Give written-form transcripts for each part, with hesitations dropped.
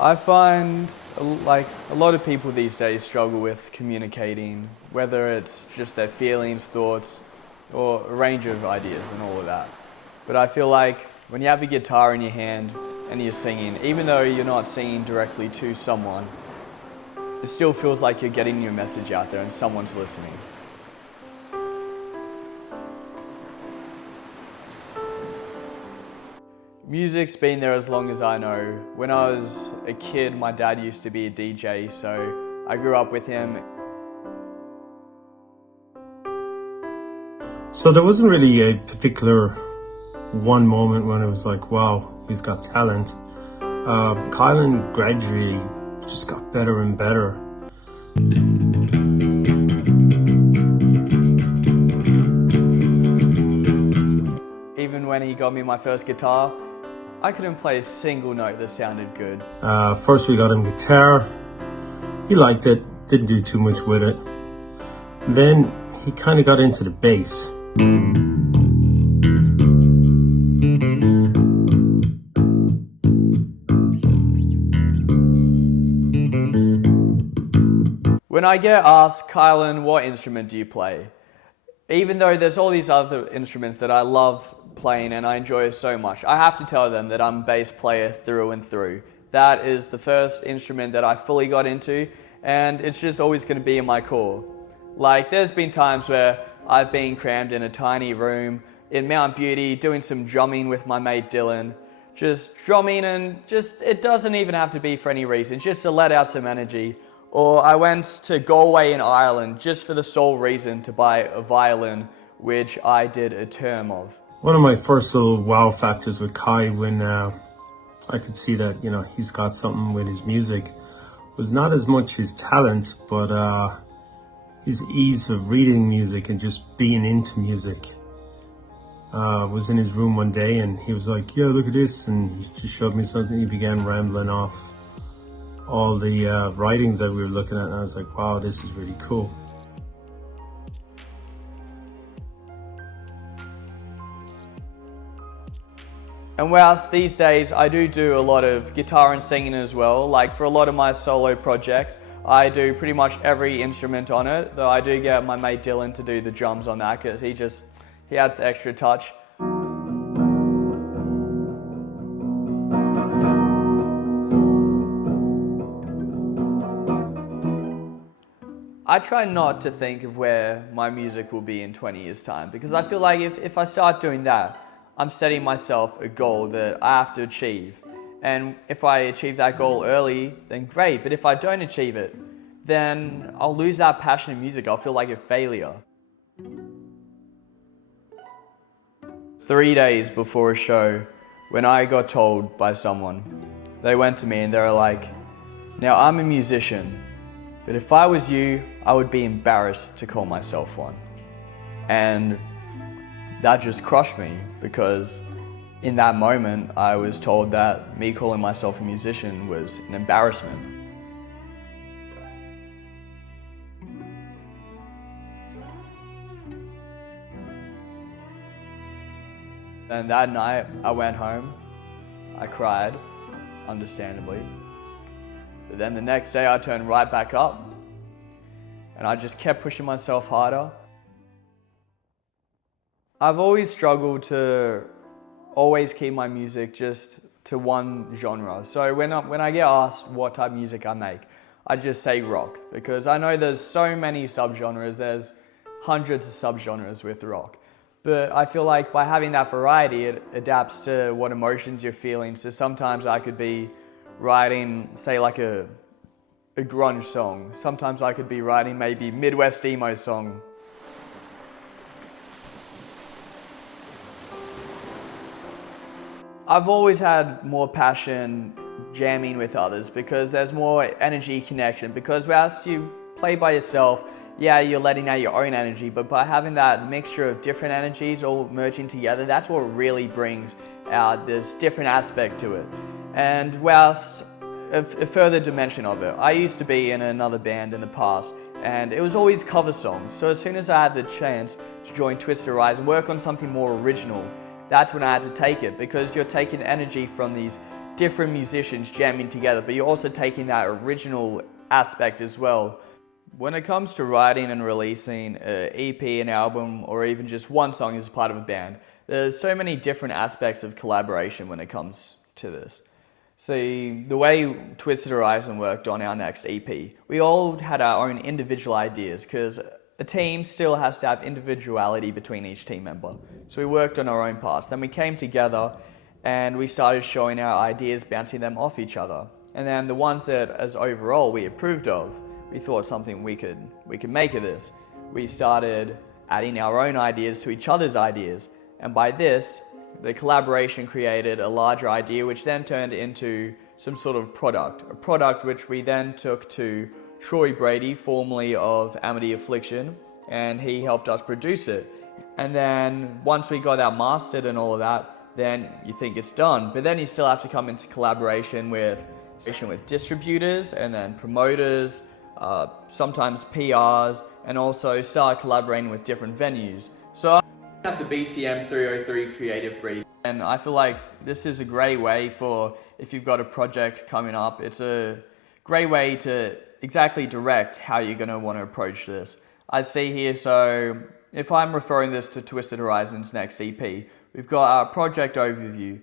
I find like a lot of people these days struggle with communicating, whether it's just their feelings, thoughts, or a range of ideas and all of that. But I feel like when you have a guitar in your hand and you're singing, even though you're not singing directly to someone, it still feels like you're getting your message out there and someone's listening. Music's been there as long as I know. When I was a kid, my dad used to be a DJ, so I grew up with him. So there wasn't really a particular one moment when it was like, wow, he's got talent. Kylan gradually just got better and better. Even when he got me my first guitar, I couldn't play a single note that sounded good. First we got him guitar. He liked it, didn't do too much with it. Then he kind of got into the bass. When I get asked, Kylan, what instrument do you play? Even though there's all these other instruments that I love playing and I enjoy so much, I have to tell them that I'm a bass player through and through. That is the first instrument that I fully got into, and it's just always going to be in my core. Like, there's been times where I've been crammed in a tiny room in Mount Beauty doing some drumming with my mate Dylan. Just drumming, and it doesn't even have to be for any reason, just to let out some energy. Or I went to Galway in Ireland just for the sole reason to buy a violin, which I did a term of. One of my first little wow factors with Kai, when I could see that, you know, he's got something with his music, was not as much his talent, but his ease of reading music and just being into music. I was in his room one day and he was like, yeah, look at this, and he just showed me something. He began rambling off all the writings that we were looking at, and I was like, wow, this is really cool. And whilst these days I do a lot of guitar and singing as well, like for a lot of my solo projects, I do pretty much every instrument on it, though I do get my mate Dylan to do the drums on that because he adds the extra touch. I try not to think of where my music will be in 20 years' time, because I feel like if I start doing that, I'm setting myself a goal that I have to achieve. And if I achieve that goal early, then great. But if I don't achieve it, then I'll lose that passion in music. I'll feel like a failure. 3 days before a show, when I got told by someone, they went to me and they were like, now I'm a musician, but if I was you, I would be embarrassed to call myself one. And that just crushed me, because in that moment, I was told that me calling myself a musician was an embarrassment. And that night, I went home, I cried, understandably. But then the next day I turned right back up and I just kept pushing myself harder. I've always struggled to always keep my music just to one genre. So when I get asked what type of music I make, I just say rock, because I know there's so many subgenres, there's hundreds of subgenres with rock. But I feel like by having that variety, it adapts to what emotions you're feeling. So sometimes I could be writing, say, like a grunge song. Sometimes I could be writing maybe Midwest emo song. I've always had more passion jamming with others because there's more energy connection. Because whilst you play by yourself, yeah, you're letting out your own energy, but by having that mixture of different energies all merging together, that's what really brings out this different aspect to it. And whilst a further dimension of it, I used to be in another band in the past, and it was always cover songs. So as soon as I had the chance to join Twisted Rise and work on something more original, that's when I had to take it, because you're taking energy from these different musicians jamming together, but you're also taking that original aspect as well. When it comes to writing and releasing an EP, an album, or even just one song as part of a band, there's so many different aspects of collaboration when it comes to this. See, the way Twisted Horizon worked on our next EP, we all had our own individual ideas because a team still has to have individuality between each team member. So we worked on our own parts. Then we came together and we started showing our ideas, bouncing them off each other. And then the ones that as overall we approved of, we thought something we could make of this. We started adding our own ideas to each other's ideas. And by this, the collaboration created a larger idea, which then turned into some sort of product. A product which we then took to Troy Brady, formerly of Amity Affliction, and he helped us produce it. And then once we got that mastered and all of that, then you think it's done. But then you still have to come into collaboration with distributors and then promoters, sometimes PRs, and also start collaborating with different venues. So I have the BCM 303 creative brief, and I feel like this is a great way for, if you've got a project coming up, it's a great way to exactly direct how you're going to want to approach this. I see here, so if I'm referring this to Twisted Horizon's next EP, we've got our project overview.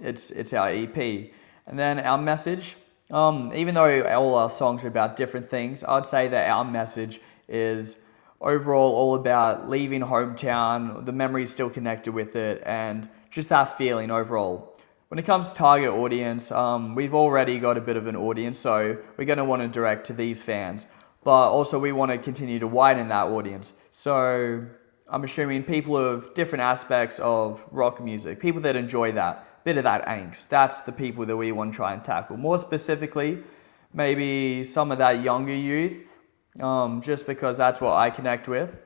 It's our EP. And then our message, even though all our songs are about different things, I'd say that our message is overall all about leaving hometown, the memories still connected with it, and just that feeling overall. When it comes to target audience, we've already got a bit of an audience, so we're going to want to direct to these fans. But also we want to continue to widen that audience. So I'm assuming people of different aspects of rock music, people that enjoy that, bit of that angst. That's the people that we want to try and tackle. More specifically, maybe some of that younger youth, just because that's what I connect with.